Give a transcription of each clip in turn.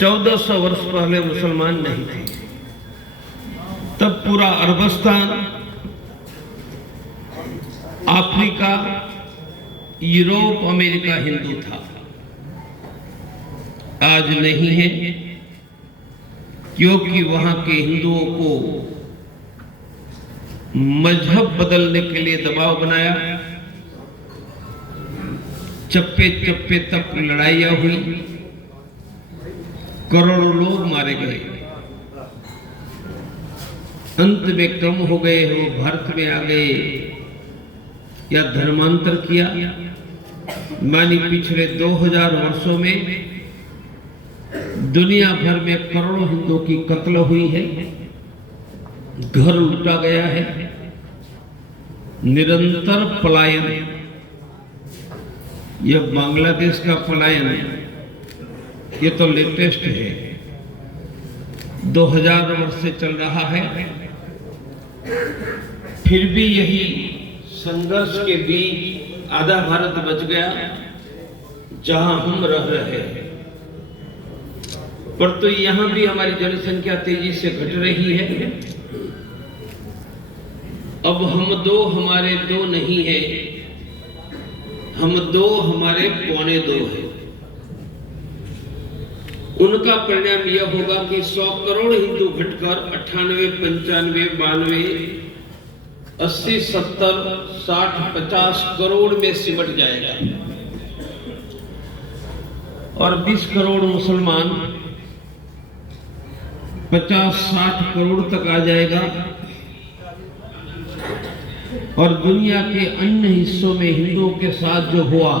1400 वर्ष पहले मुसलमान नहीं थे। तब पूरा अरबस्तान, अफ्रीका, यूरोप, अमेरिका हिंदू था। आज नहीं है, क्योंकि वहां के हिंदुओं को मजहब बदलने के लिए दबाव बनाया। चप्पे चप्पे तक लड़ाइयां हुई, करोड़ों लोग मारे गए। अंत में कम हो गए, वो भारत में आ गए या धर्मांतर किया। मानी पिछले 2000 वर्षों में दुनिया भर में करोड़ों हिंदुओं की कत्ल हुई है, घर लूटा गया है, निरंतर पलायन। यह बांग्लादेश का पलायन, ये तो लेटेस्ट है, 2000 वर्ष से चल रहा है। फिर भी यही संघर्ष के बीच आधा भारत बच गया जहां हम रह रहे हैं। पर तो यहां भी हमारी जनसंख्या तेजी से घट रही है। अब हम दो हमारे दो नहीं है, हम दो हमारे पौने दो है। उनका परिणाम यह होगा कि 100 करोड़ हिंदू घटकर 98, 95, 92, 80, 70, 60, 50 करोड़ में सिमट जाएगा और 20 करोड़ मुसलमान 50-60 करोड़ तक आ जाएगा। और दुनिया के अन्य हिस्सों में हिंदुओं के साथ जो हुआ,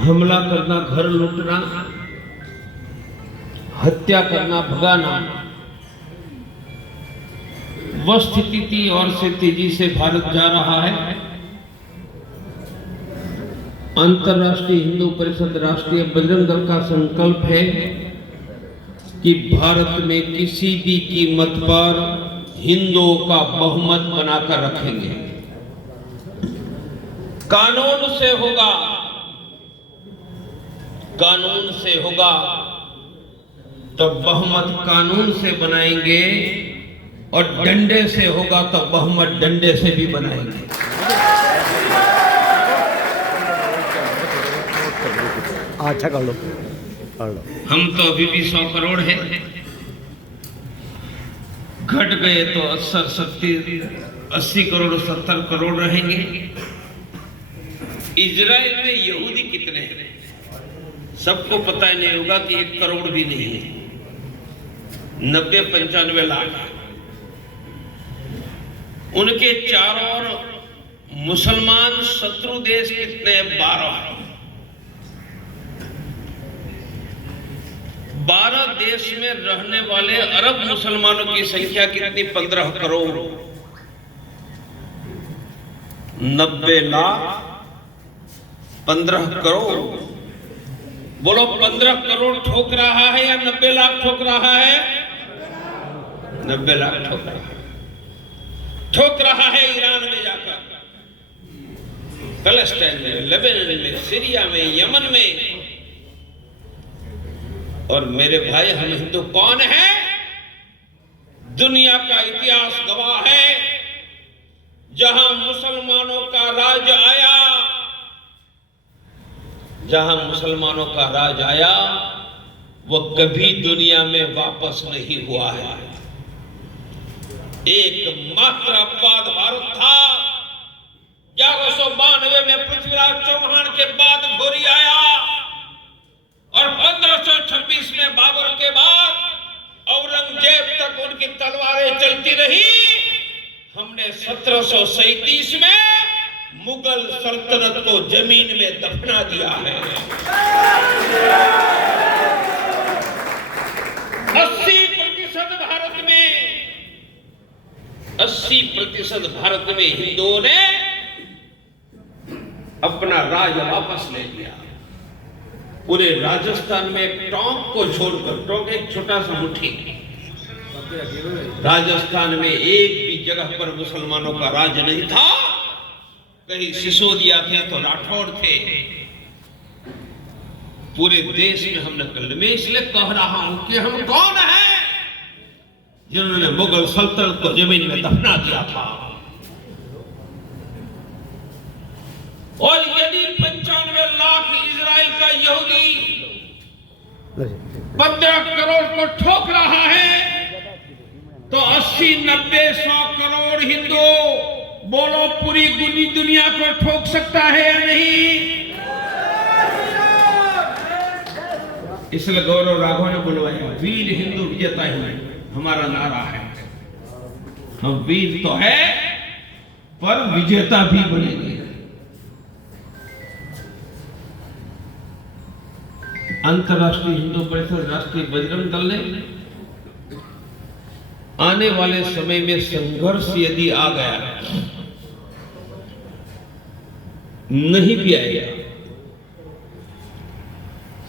हमला करना, घर लूटना, हत्या करना, भगाना, वह स्थिति थी और से तेजी से भारत जा रहा है। अंतर्राष्ट्रीय हिंदू परिषद, राष्ट्रीय बजरंग दल का संकल्प है कि भारत में किसी भी कीमत पर हिंदुओं का बहुमत बनाकर रखेंगे। कानून से होगा, कानून से होगा तो बहुमत कानून से बनाएंगे, और डंडे से होगा तो बहुमत डंडे से भी बनाएंगे। अच्छा कर लो। हम तो अभी भी 100 करोड़ हैं, घट गए तो 80 करोड़ 70 करोड़ रहेंगे। इजराइल में यहूदी कितने हैं? सबको पता ही नहीं होगा कि 1 करोड़ भी नहीं है, 90-95 लाख। उनके चारों ओर मुसलमान शत्रु देश कितने? 12 देश में रहने वाले अरब मुसलमानों की संख्या कितनी? 15 करोड़। 90 लाख 15 करोड़। बोलो 15 करोड़ ठोक रहा है या 90 लाख ठोक रहा है? 90 लाख ठोक रहा है। ठोक रहा है ईरान में जाकर, पैलेस्टाइन में, लेबनान में, सीरिया में, यमन में। और मेरे भाई, हम हिंदू कौन है? दुनिया का इतिहास गवाह है, जहां मुसलमानों का राज आया, जहां मुसलमानों का राज आया, वो कभी दुनिया में वापस नहीं हुआ है। एकमात्र अपवाद भारत था। 1192 में पृथ्वीराज चौहान के बाद घोरी आया, और 1526 में बाबर के बाद औरंगजेब तक उनकी तलवारें चलती रही। हमने 1737 में मुगल सल्तनत को जमीन में दफना दिया है। 80% भारत में हिंदुओं ने अपना राज वापस ले लिया। पूरे राजस्थान में टोंक को छोड़कर, टोंक एक छोटा सा मुट्ठी, राजस्थान में एक भी जगह पर मुसलमानों का राज नहीं था। कहीं सिसोदिया थे तो राठौड़ थे, पूरे देश में हम नकल। मैं इसलिए कह रहा हूं कि हम कौन हैं जिन्होंने मुगल सल्तनत को जमीन में दफना दिया था। और यदि 95 लाख इजराइल का यहूदी 15 करोड़ को ठोक रहा है तो 80, 90, 100 करोड़ हिंदू बोलो पूरी दुनिया को ठोक सकता है या नहीं? इसलिए गौरव राघव ने बुलवाया, वीर हिंदू विजेता ही हमारा नारा है। हम वीर तो है पर विजेता भी बनेंगे। अंतर्राष्ट्रीय हिंदू परिषद, राष्ट्रीय बजरंग दल ने आने वाले समय में संघर्ष यदि आ गया, नहीं भी आएगा,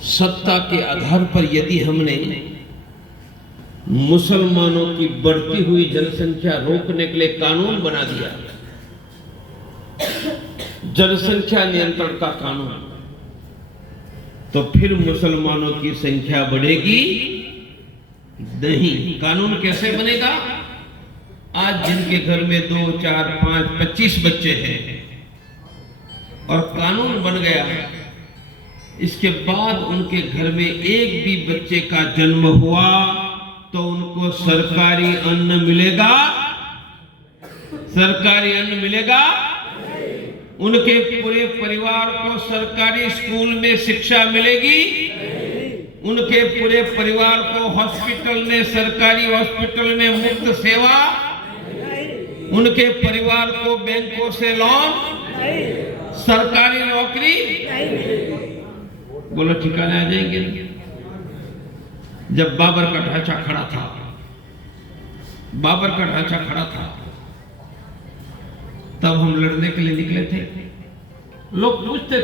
सत्ता के आधार पर यदि हमने मुसलमानों की बढ़ती हुई जनसंख्या रोकने के लिए कानून बना दिया, जनसंख्या नियंत्रण का कानून, तो फिर मुसलमानों की संख्या बढ़ेगी नहीं। कानून कैसे बनेगा? आज जिनके घर में 2, 4, 5, 25 बच्चे हैं और कानून बन गया, इसके बाद उनके घर में एक भी बच्चे का जन्म हुआ तो उनको सरकारी अन्न मिलेगा? सरकारी अन्न मिलेगा? उनके पूरे परिवार को सरकारी स्कूल में शिक्षा मिलेगी? उनके पूरे परिवार को हॉस्पिटल में, सरकारी हॉस्पिटल में मुफ्त सेवा? उनके परिवार को बैंकों से लोन, सरकारी नौकरी? बोलो ठिकाने आ जाएंगे? जब बाबर का ढांचा खड़ा था, बाबर का ढांचा खड़ा था, तब हम लड़ने के लिए निकले थे। लोग पूछते